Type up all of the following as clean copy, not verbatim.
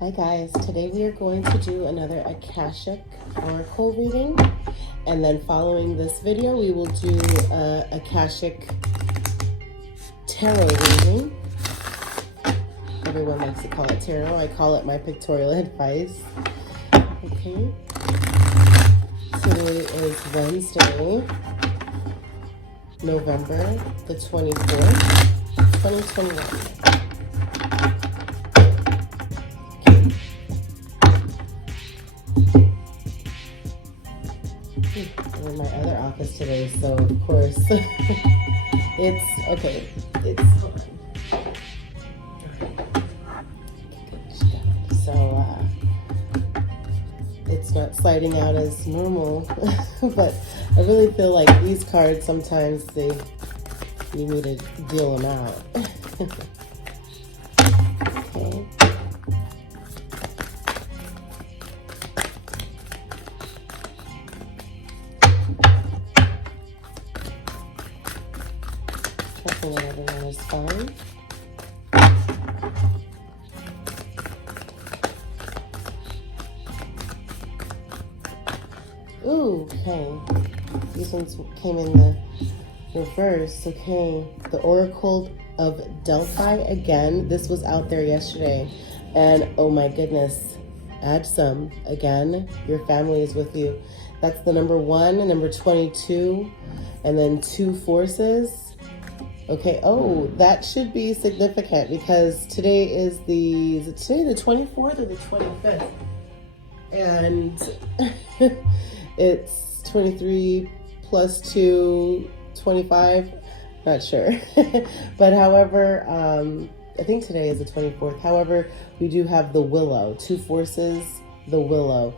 Hi guys, today we are going to do another Akashic Oracle reading, and then following this video we will do Akashic Tarot reading. Everyone likes to call it tarot. I call it my pictorial advice. Okay. Today is Wednesday, November the 24th, 2021. I'm in my other office today, so of course it's okay. It's so it's not sliding out as normal, but I really feel like these cards sometimes you need to deal them out. Okay. Checking that everyone is fine. Ooh, okay. These ones came in the reverse. Okay. The Oracle of Delphi again. This was out there yesterday. And oh my goodness. Add some. Again, your family is with you. That's the number 1, number 22, and then 2 forces. Okay, oh, that should be significant because today is it today the 24th or the 25th? And it's 23 plus 2, 25, not sure. But however, I think today is the 24th. However, we do have the Willow, 2 forces, the Willow.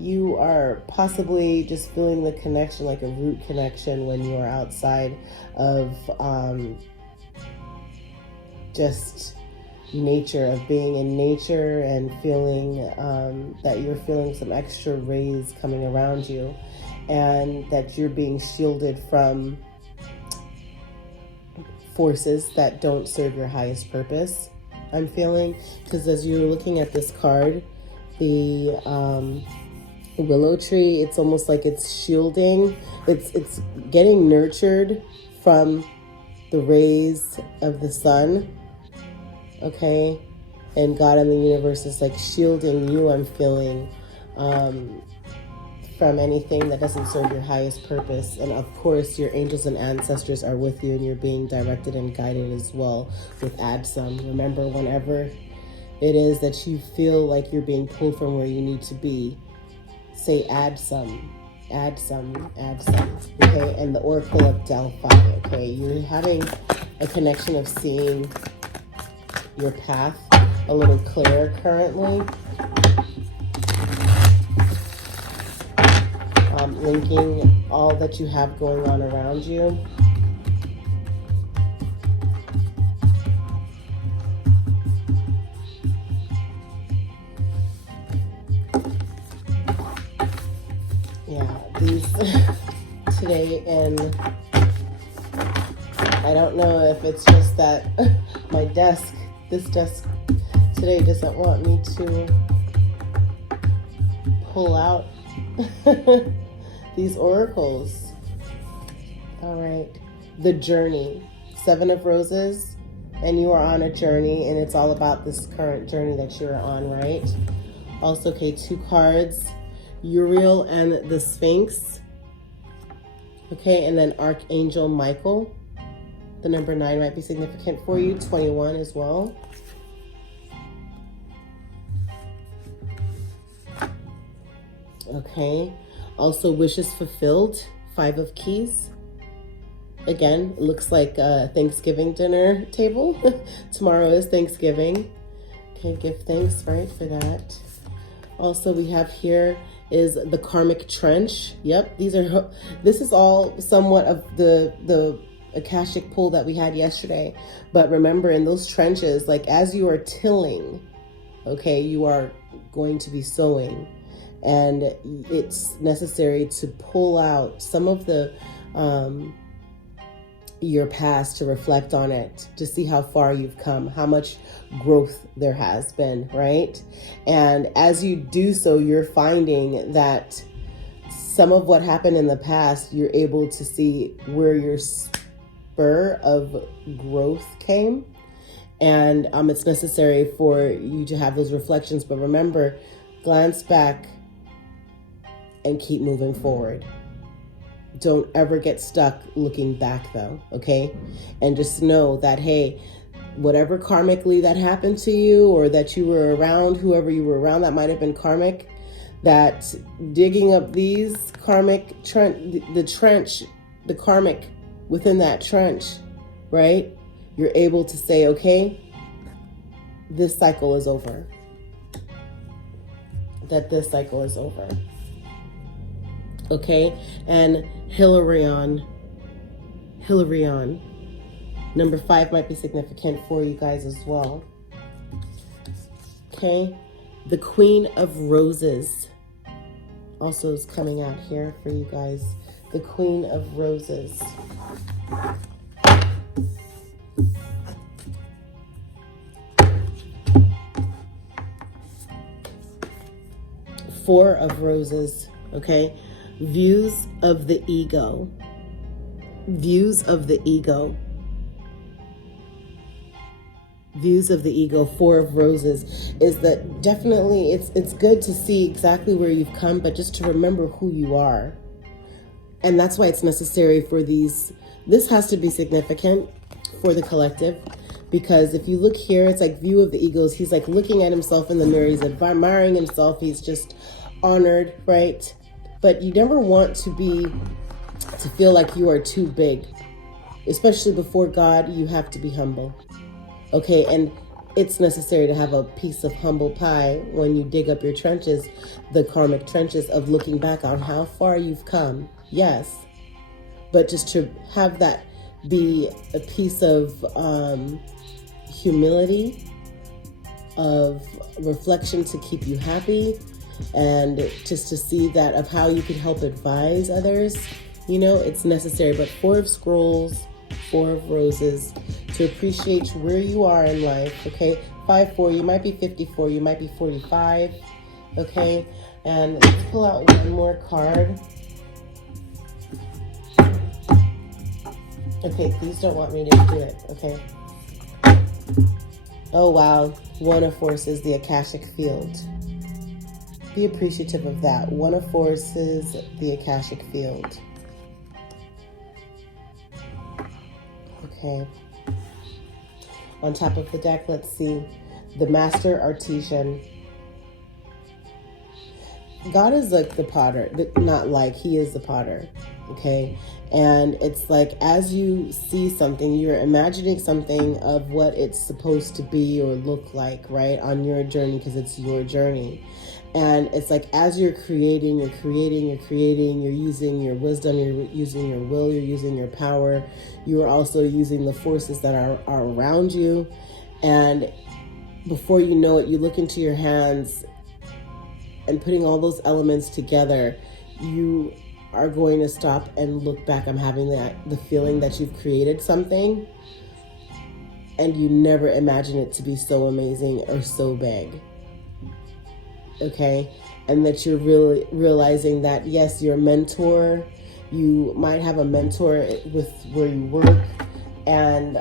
You are possibly just feeling the connection, like a root connection when you are outside of just nature, of being in nature and feeling that you're feeling some extra rays coming around you and that you're being shielded from forces that don't serve your highest purpose. I'm feeling, because as you're looking at this card, the willow tree, it's almost like it's shielding, it's getting nurtured from the rays of the sun, okay? And God and the universe is like shielding you, I'm feeling, from anything that doesn't serve your highest purpose. And of course, your angels and ancestors are with you, and you're being directed and guided as well with add some. Remember, whenever it is that you feel like you're being pulled from where you need to be, say add some, add some, add some, okay? And the Oracle of Delphi, okay? You're having a connection of seeing your path a little clearer currently. Linking all that you have going on around you. Yeah, these today, and I don't know if it's just that my desk, this desk today doesn't want me to pull out these oracles. All right, the journey, 7 of Roses, and you are on a journey, and it's all about this current journey that you're on, right? Also, okay, 2 cards, Uriel and the Sphinx. Okay, and then Archangel Michael. The number 9 might be significant for you, 21 as well. Okay, also wishes fulfilled, 5 of Keys. Again, it looks like a Thanksgiving dinner table. Tomorrow is Thanksgiving. Okay, give thanks, right, for that. Also, we have here is the Karmic Trench. Yep, this is all somewhat of the Akashic pull that we had yesterday. But remember, in those trenches, like as you are tilling, okay, you are going to be sowing. And it's necessary to pull out some of the your past, to reflect on it, to see how far you've come, how much growth there has been, right? And as you do so, you're finding that some of what happened in the past, you're able to see where your spur of growth came. And it's necessary for you to have those reflections. But remember, glance back and keep moving forward. Don't ever get stuck looking back though, okay? And just know that, hey, whatever karmically that happened to you, or that you were around, whoever you were around that might have been karmic, that digging up these karmic the karmic within that trench, right? You're able to say, okay, this cycle is over. That this cycle is over. Okay? And Hilarion, number 5 might be significant for you guys as well. Okay? The Queen of Roses also is coming out here for you guys. The Queen of Roses. Four of Roses, okay? Views of the ego. Views of the ego. Views of the ego. Four of Roses is that definitely it's good to see exactly where you've come, but just to remember who you are. And that's why it's necessary for these. This has to be significant for the collective, because if you look here, it's like view of the egos. He's like looking at himself in the mirror. He's admiring himself. He's just honored, right? But you never want to feel like you are too big, especially before God. You have to be humble, okay? And it's necessary to have a piece of humble pie when you dig up your trenches, the karmic trenches of looking back on how far you've come. Yes, but just to have that be a piece of humility, of reflection to keep you happy, and just to see that of how you can help advise others. You know, it's necessary. But Four of Scrolls, Four of Roses, to appreciate where you are in life, okay? 5-4, you might be 54, you might be 45, okay? And let's pull out one more card. Okay, please don't want me to do it, okay? Oh, wow. One of Forces, the Akashic Field. Be appreciative of that. One of Forces, the Akashic Field. Okay. On top of the deck, let's see. The Master Artisan. God is like the potter. Not like, he is the potter. Okay? And it's like, as you see something, you're imagining something of what it's supposed to be or look like, right? On your journey, because it's your journey. And it's like, as you're creating, you're using your wisdom, you're using your will, you're using your power. You are also using the forces that are around you. And before you know it, you look into your hands and putting all those elements together, you are going to stop and look back. I'm having the feeling that you've created something and you never imagined it to be so amazing or so big. Okay? And that you're really realizing that, yes, your mentor, you might have a mentor with where you work, and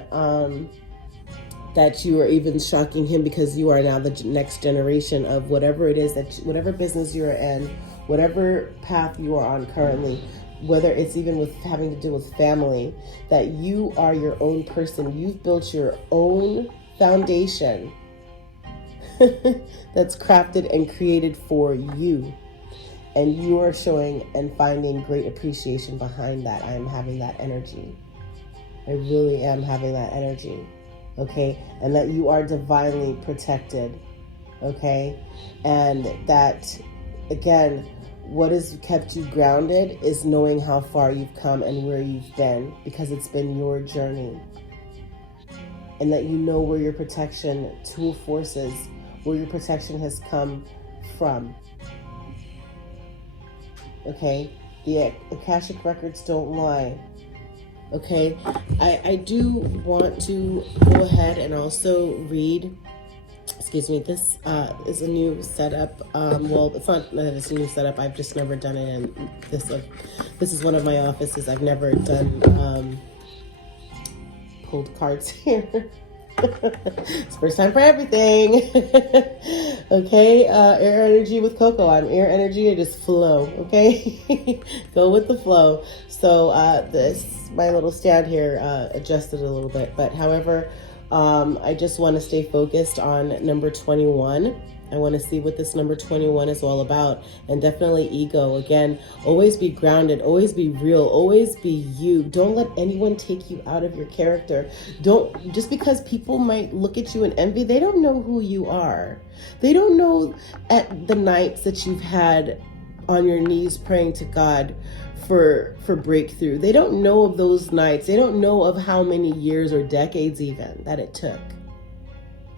that you are even shocking him because you are now the next generation of whatever it is whatever business you're in, whatever path you are on currently, whether it's even with having to do with family, that you are your own person. You've built your own foundation that's crafted and created for you. And you are showing and finding great appreciation behind that. I am having that energy. I really am having that energy. Okay? And that you are divinely protected. Okay? And that, again, what has kept you grounded is knowing how far you've come and where you've been, because it's been your journey. And that you know where your protection, tool forces, where your protection has come from. Okay? The Akashic records don't lie. Okay, I do want to go ahead and also read, excuse me, this is a new setup. Well, it's not that it's a new setup, I've just never done it, and this is one of my offices. I've never done pulled cards here. It's first time for everything. Okay, air energy with Coco. I'm air energy, I just flow, okay? Go with the flow. So my little stand here adjusted a little bit, but however, I just want to stay focused on number 21. I want to see what this number 21 is all about. And definitely ego. Again, always be grounded, always be real, always be you. Don't let anyone take you out of your character. Just because people might look at you and envy, they don't know who you are. They don't know at the nights that you've had on your knees praying to God for breakthrough. They don't know of those nights. They don't know of how many years or decades even that it took.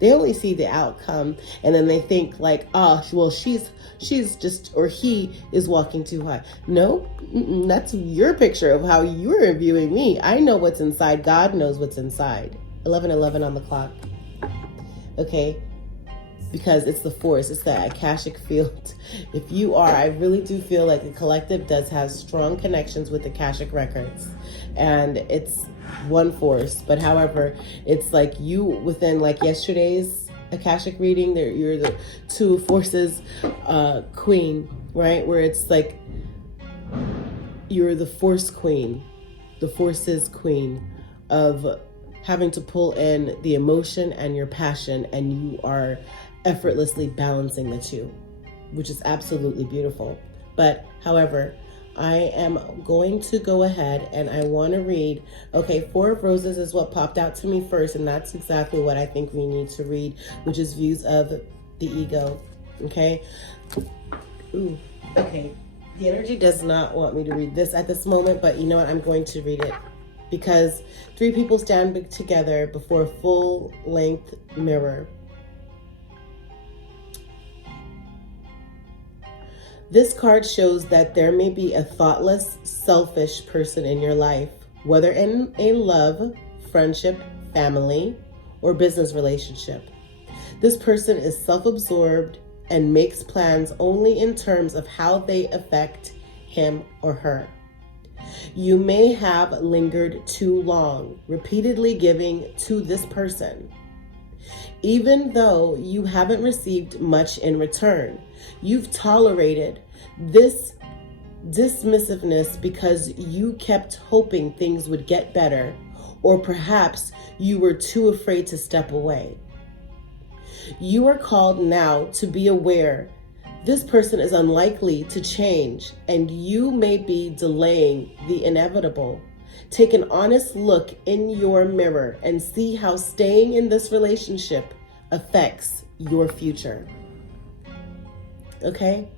They only see the outcome, and then they think like, oh, well, she's just, or he is walking too high. No, that's your picture of how you're viewing me. I know what's inside. God knows what's inside. 11:11 on the clock. Okay, because it's the force. It's the Akashic Field. If you are, I really do feel like the collective does have strong connections with Akashic records, and it's one force. But however, it's like you within, like yesterday's Akashic reading, you're the two forces queen, right? Where it's like you're the force queen, the forces queen of having to pull in the emotion and your passion, and you are effortlessly balancing the two, which is absolutely beautiful. But however, I am going to go ahead and I want to read, okay, Four of Roses is what popped out to me first, and that's exactly what I think we need to read, which is views of the ego. Okay. Ooh, okay. The energy does not want me to read this at this moment, but you know what? I'm going to read it because three people stand together before a full-length mirror. This card shows that there may be a thoughtless, selfish person in your life, whether in a love, friendship, family, or business relationship. This person is self-absorbed and makes plans only in terms of how they affect him or her. You may have lingered too long, repeatedly giving to this person. Even though you haven't received much in return, you've tolerated this dismissiveness because you kept hoping things would get better, or perhaps you were too afraid to step away. You are called now to be aware this person is unlikely to change, and you may be delaying the inevitable. Take an honest look in your mirror and see how staying in this relationship affects your future. Okay?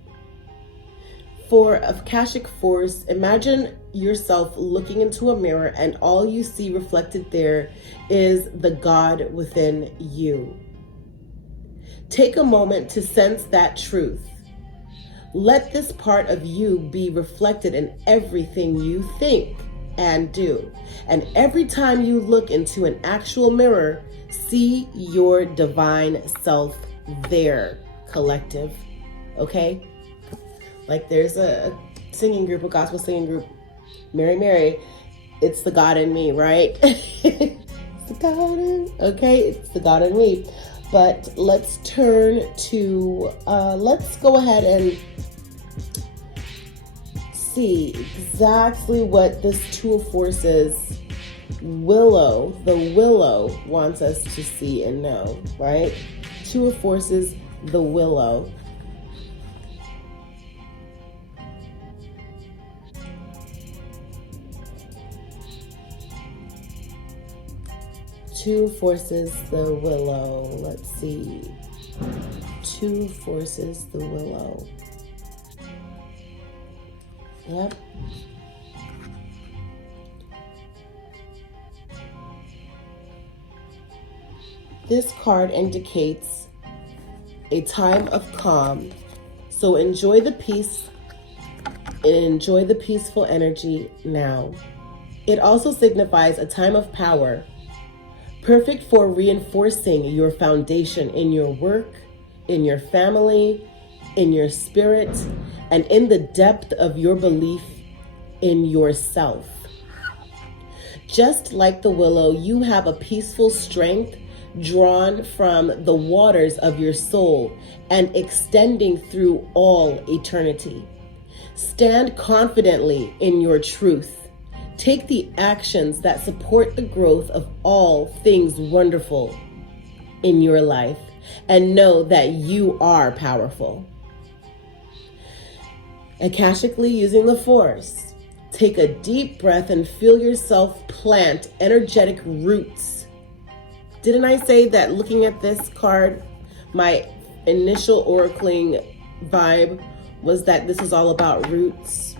For Akashic Force, imagine yourself looking into a mirror and all you see reflected there is the God within you. Take a moment to sense that truth. Let this part of you be reflected in everything you think and do. And every time you look into an actual mirror, see your divine self there, collective. Okay? Like there's a singing group, a gospel singing group, Mary Mary, it's the God in me, right? It's the God in, okay, it's the God in me. But let's turn to, let's go ahead and see exactly what this Two of Forces, Willow, the Willow wants us to see and know, right? Two of Forces, the Willow. Two Forces, the Willow. Let's see. Two Forces, the Willow. Yep. This card indicates a time of calm. So enjoy the peace and enjoy the peaceful energy now. It also signifies a time of power, perfect for reinforcing your foundation in your work, in your family, in your spirit, and in the depth of your belief in yourself. Just like the willow, you have a peaceful strength drawn from the waters of your soul and extending through all eternity. Stand confidently in your truth. Take the actions that support the growth of all things wonderful in your life, and know that you are powerful. Akashically using the Force, take a deep breath and feel yourself plant energetic roots. Didn't I say that looking at this card, my initial oracling vibe was that this is all about roots?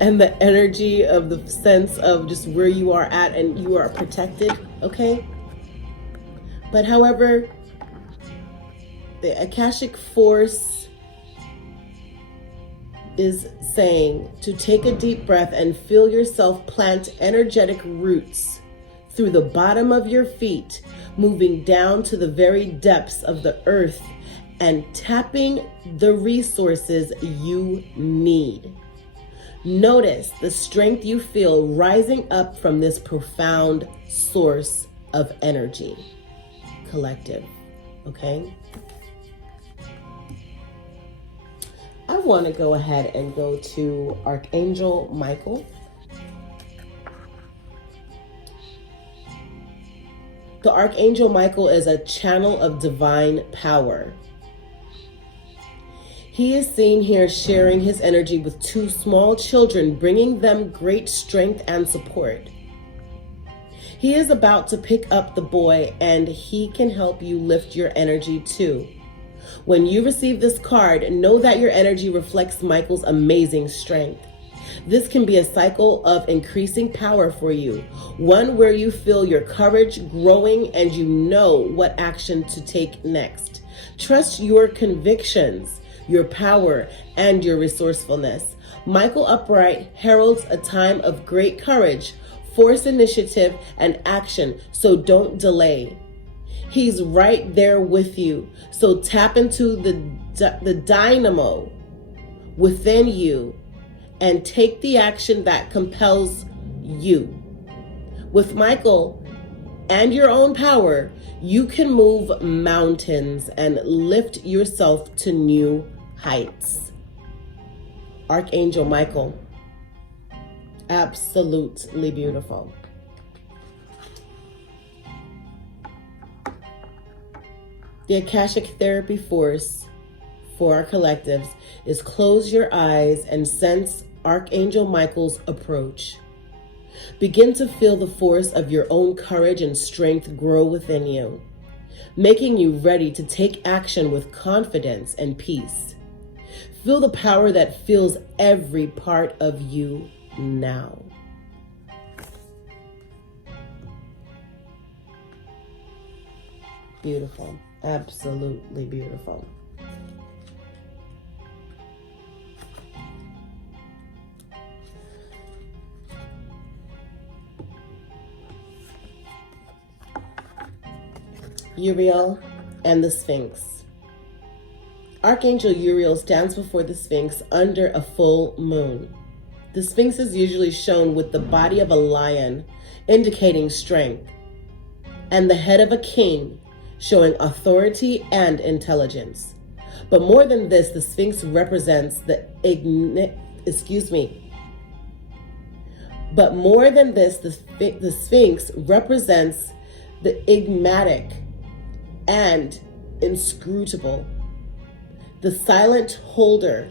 And the energy of the sense of just where you are at and you are protected, okay? But however, the Akashic Force is saying to take a deep breath and feel yourself plant energetic roots through the bottom of your feet, moving down to the very depths of the earth and tapping the resources you need. Notice the strength you feel rising up from this profound source of energy. Collective, okay? I want to go ahead and go to Archangel Michael. The Archangel Michael is a channel of divine power. He is seen here sharing his energy with two small children, bringing them great strength and support. He is about to pick up the boy, and he can help you lift your energy too. When you receive this card, know that your energy reflects Michael's amazing strength. This can be a cycle of increasing power for you, one where you feel your courage growing and you know what action to take next. Trust your convictions, your power, and your resourcefulness. Michael Upright heralds a time of great courage, force, initiative, and action, so don't delay. He's right there with you, so tap into the dynamo within you and take the action that compels you. With Michael and your own power, you can move mountains and lift yourself to new heights. Archangel Michael, absolutely beautiful. The Akashic Therapy Force for our collectives is close your eyes and sense Archangel Michael's approach. Begin to feel the force of your own courage and strength grow within you, making you ready to take action with confidence and peace. Feel the power that fills every part of you now. Beautiful. Absolutely beautiful. Uriel and the Sphinx. Archangel Uriel stands before the Sphinx under a full moon. The Sphinx is usually shown with the body of a lion, indicating strength, and the head of a king, showing authority and intelligence. But more than this, the Sphinx represents the Sphinx represents the enigmatic and inscrutable, the silent holder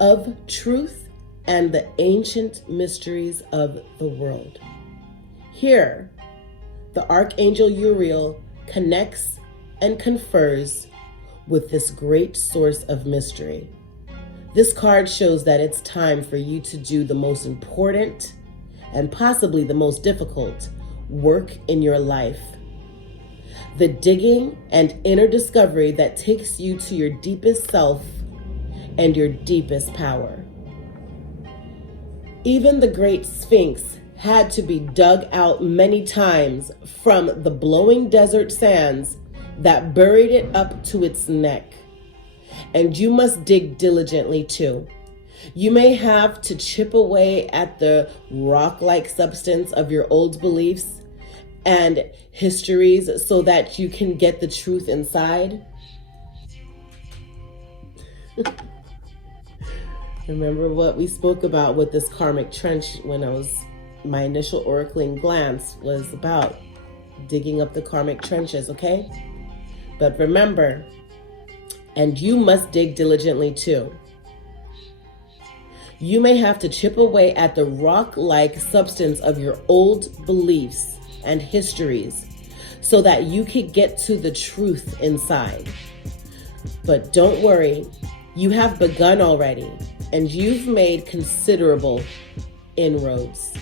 of truth and the ancient mysteries of the world. Here, the Archangel Uriel connects and confers with this great source of mystery. This card shows that it's time for you to do the most important and possibly the most difficult work in your life. The digging and inner discovery that takes you to your deepest self and your deepest power. Even the great Sphinx had to be dug out many times from the blowing desert sands that buried it up to its neck. And you must dig diligently too. You may have to chip away at the rock-like substance of your old beliefs and histories so that you can get the truth inside. Remember what we spoke about with this Karmic Trench when my initial oracling glance was about digging up the Karmic trenches, okay? But remember, and you must dig diligently too. You may have to chip away at the rock-like substance of your old beliefs and histories so that you can get to the truth inside. But don't worry, you have begun already, and you've made considerable inroads.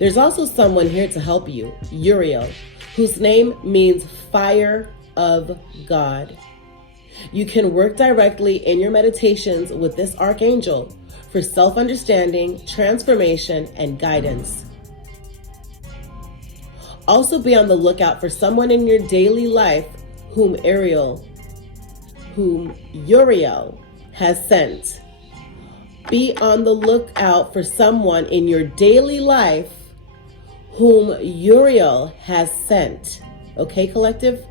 There's also someone here to help you, Uriel, whose name means fire of God. You can work directly in your meditations with this archangel for self-understanding, transformation, and guidance. Also be on the lookout for someone in your daily life whom Uriel has sent. Be on the lookout for someone in your daily life whom Uriel has sent. Okay, collective?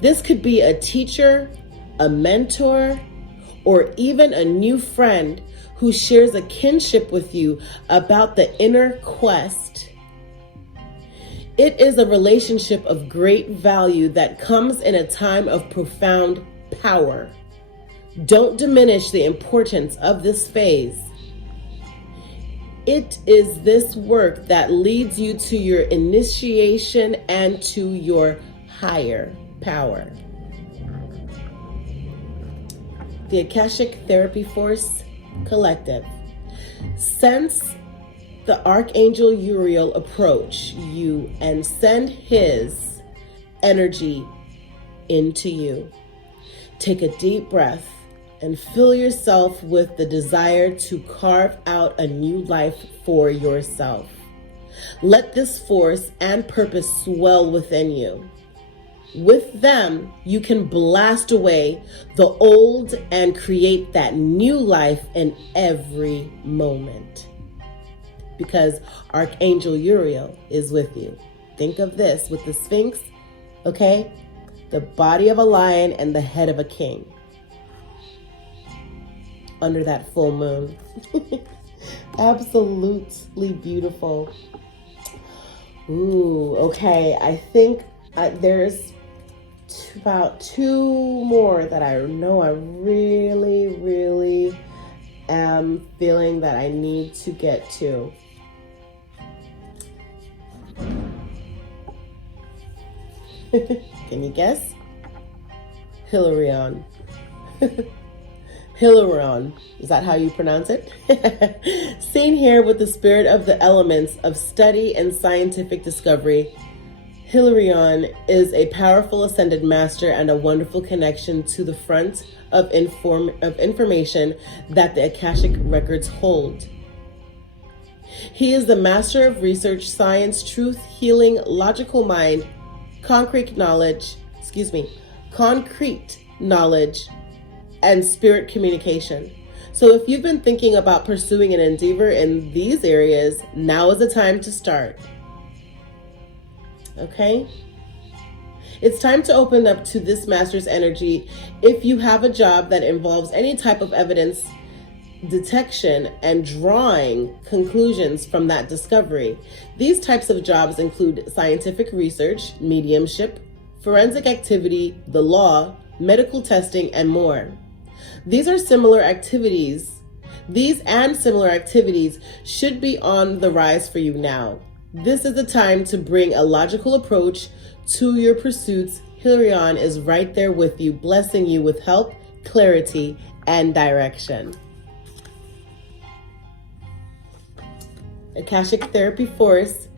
This could be a teacher, a mentor, or even a new friend who shares a kinship with you about the inner quest. It is a relationship of great value that comes in a time of profound power. Don't diminish the importance of this phase. It is this work that leads you to your initiation and to your higher power. The Akashic Therapy Force Collective. Sense the Archangel Uriel approach you and send his energy into you. Take a deep breath and fill yourself with the desire to carve out a new life for yourself. Let this force and purpose swell within you. With them, you can blast away the old and create that new life in every moment. Because Archangel Uriel is with you. Think of this with the Sphinx, okay? The body of a lion and the head of a king. Under that full moon. Absolutely beautiful. Ooh, okay. I think there's about two more that I know I really am feeling that I need to get to. Can you guess? Hilarion. Hilarion. Is that how you pronounce it? Seen here with the spirit of the elements of study and scientific discovery, Hilarion is a powerful ascended master and a wonderful connection to the front of information that the Akashic records hold. He is the master of research, science, truth, healing, logical mind, concrete knowledge, and spirit communication. So if you've been thinking about pursuing an endeavor in these areas, now is the time to start. Okay? It's time to open up to this master's energy if you have a job that involves any type of evidence detection and drawing conclusions from that discovery. These types of jobs include scientific research, mediumship, forensic activity, the law, medical testing, and more. These and similar activities should be on the rise for you now. This is the time to bring a logical approach to your pursuits. Hilarion is right there with you, blessing you with help, clarity, and direction. Akashic Therapy Force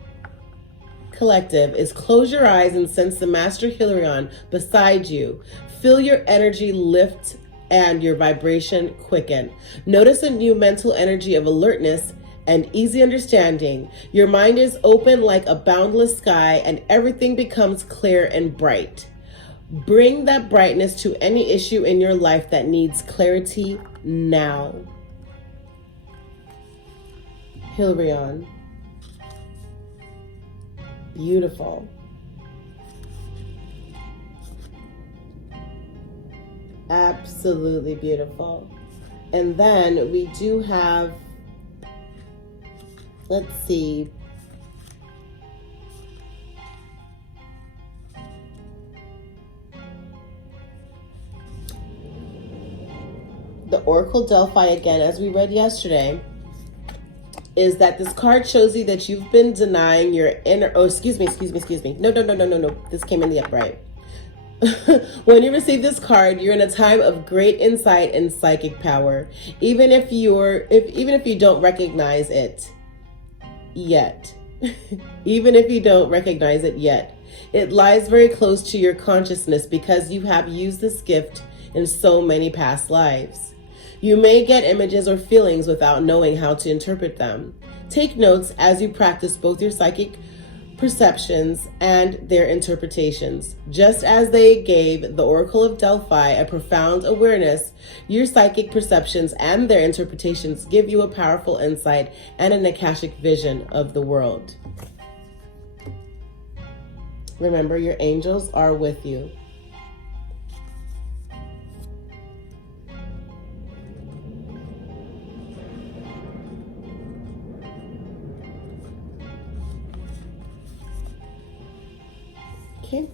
Collective is close your eyes and sense the Master Hilarion beside you. Feel your energy lift and your vibration quicken. Notice a new mental energy of alertness and easy understanding. Your mind is open like a boundless sky, and everything becomes clear and bright. Bring that brightness to any issue in your life that needs clarity now. Hilarion. Beautiful. Absolutely beautiful. And then we do have, let's see, the Oracle Delphi again, as we read yesterday, is that this card shows you that you've been denying your inner, no, this came in the upright. When you receive this card, you're in a time of great insight and psychic power, even if you don't recognize it yet. Even if you don't recognize it yet, it lies very close to your consciousness because you have used this gift in so many past lives. You may get images or feelings without knowing how to interpret them. Take notes as you practice both your psychic perceptions and their interpretations. Just as they gave the Oracle of Delphi a profound awareness, your psychic perceptions and their interpretations give you a powerful insight and an Akashic vision of the world. Remember, your angels are with you. Okay.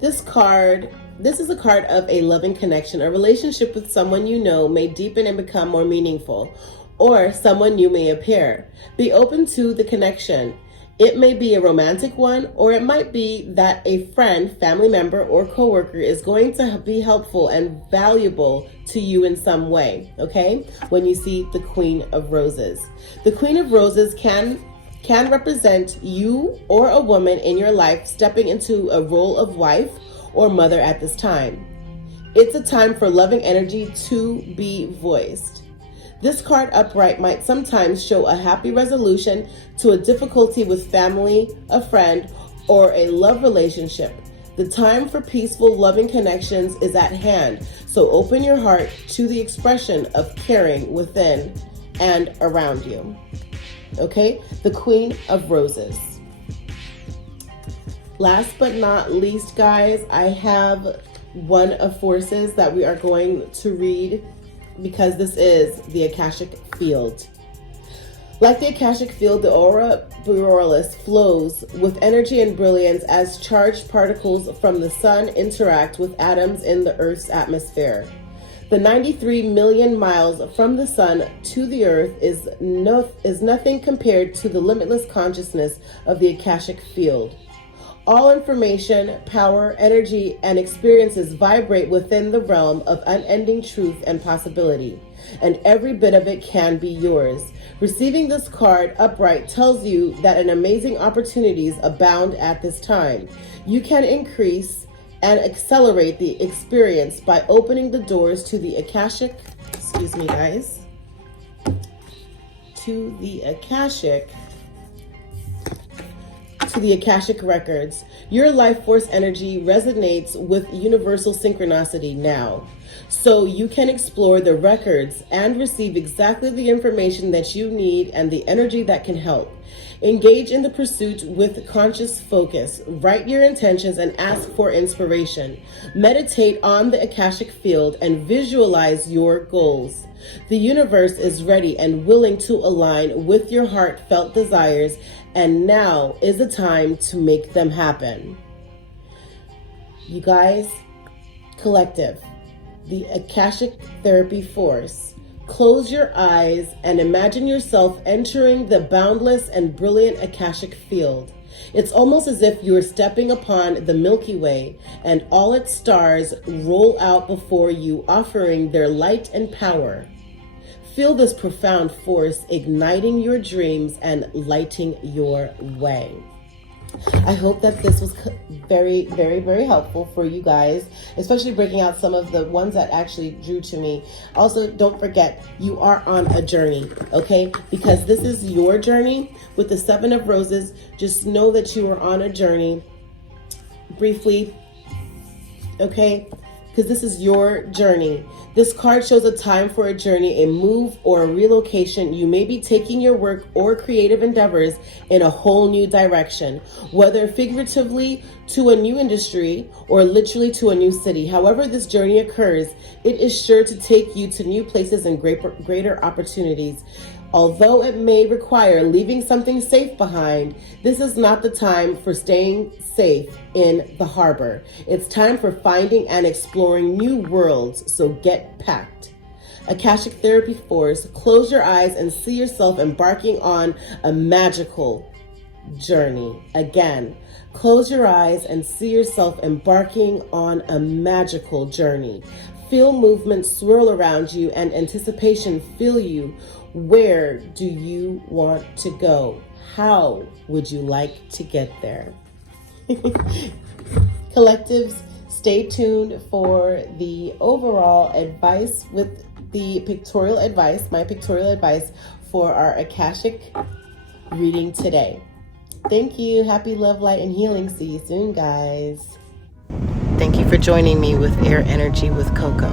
This is a card of a loving connection. A relationship with someone you know may deepen and become more meaningful, or someone new may appear. Be open to the connection. It may be a romantic one, or it might be that a friend, family member, or coworker is going to be helpful and valuable to you in some way, okay? When you see the Queen of Roses. The Queen of Roses can represent you or a woman in your life stepping into a role of wife or mother at this time. It's a time for loving energy to be voiced. This card upright might sometimes show a happy resolution to a difficulty with family, a friend, or a love relationship. The time for peaceful, loving connections is at hand, so open your heart to the expression of caring within and around you. Okay, the Queen of Roses. Last but not least, guys, I have one of forces that we are going to read because this is the Akashic Field. Like the Akashic Field, the aura borealis flows with energy and brilliance as charged particles from the sun interact with atoms in the Earth's atmosphere. The 93 million miles from the sun to the earth is nothing compared to the limitless consciousness of the Akashic Field. All information, power, energy, and experiences vibrate within the realm of unending truth and possibility, and every bit of it can be yours. Receiving this card upright tells you that an amazing opportunities abound at this time. You can increase and accelerate the experience by opening the doors to the Akashic, to the Akashic records. Your life force energy resonates with universal synchronicity now, so you can explore the records and receive exactly the information that you need and the energy that can help. Engage in the pursuit with conscious focus. Write your intentions and ask for inspiration. Meditate on the Akashic Field and visualize your goals. The universe is ready and willing to align with your heartfelt desires, and now is the time to make them happen. You guys, collective, the Akashic Therapy Force. Close your eyes and imagine yourself entering the boundless and brilliant Akashic Field. It's almost as if you're stepping upon the Milky Way and all its stars roll out before you, offering their light and power. Feel this profound force igniting your dreams and lighting your way. I hope that this was very, very, very helpful for you guys, especially breaking out some of the ones that actually drew to me. Also, don't forget, you are on a journey, okay? Because this is your journey with the Seven of Roses. Just know that you are on a journey. Briefly, okay? Because this is your journey. This card shows a time for a journey, a move, or a relocation. You may be taking your work or creative endeavors in a whole new direction, whether figuratively to a new industry or literally to a new city. However this journey occurs, it is sure to take you to new places and greater opportunities. Although it may require leaving something safe behind, this is not the time for staying safe in the harbor. It's time for finding and exploring new worlds, so get packed. Akashic Therapy Force, close your eyes and see yourself embarking on a magical journey. Again, close your eyes and see yourself embarking on a magical journey. Feel movement swirl around you and anticipation fill you. Where do you want to go? How would you like to get there? Collectives, stay tuned for the overall advice with the pictorial advice, my pictorial advice for our Akashic reading today. Thank you. Happy love, light, and healing. See you soon, guys. Thank you for joining me with Air Energy with Coco.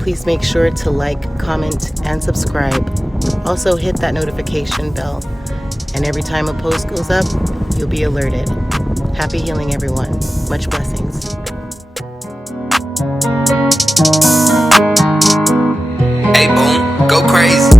Please make sure to like, comment, and subscribe. Also hit that notification bell. And every time a post goes up, you'll be alerted. Happy healing, everyone. Much blessings. Hey, boom, go crazy.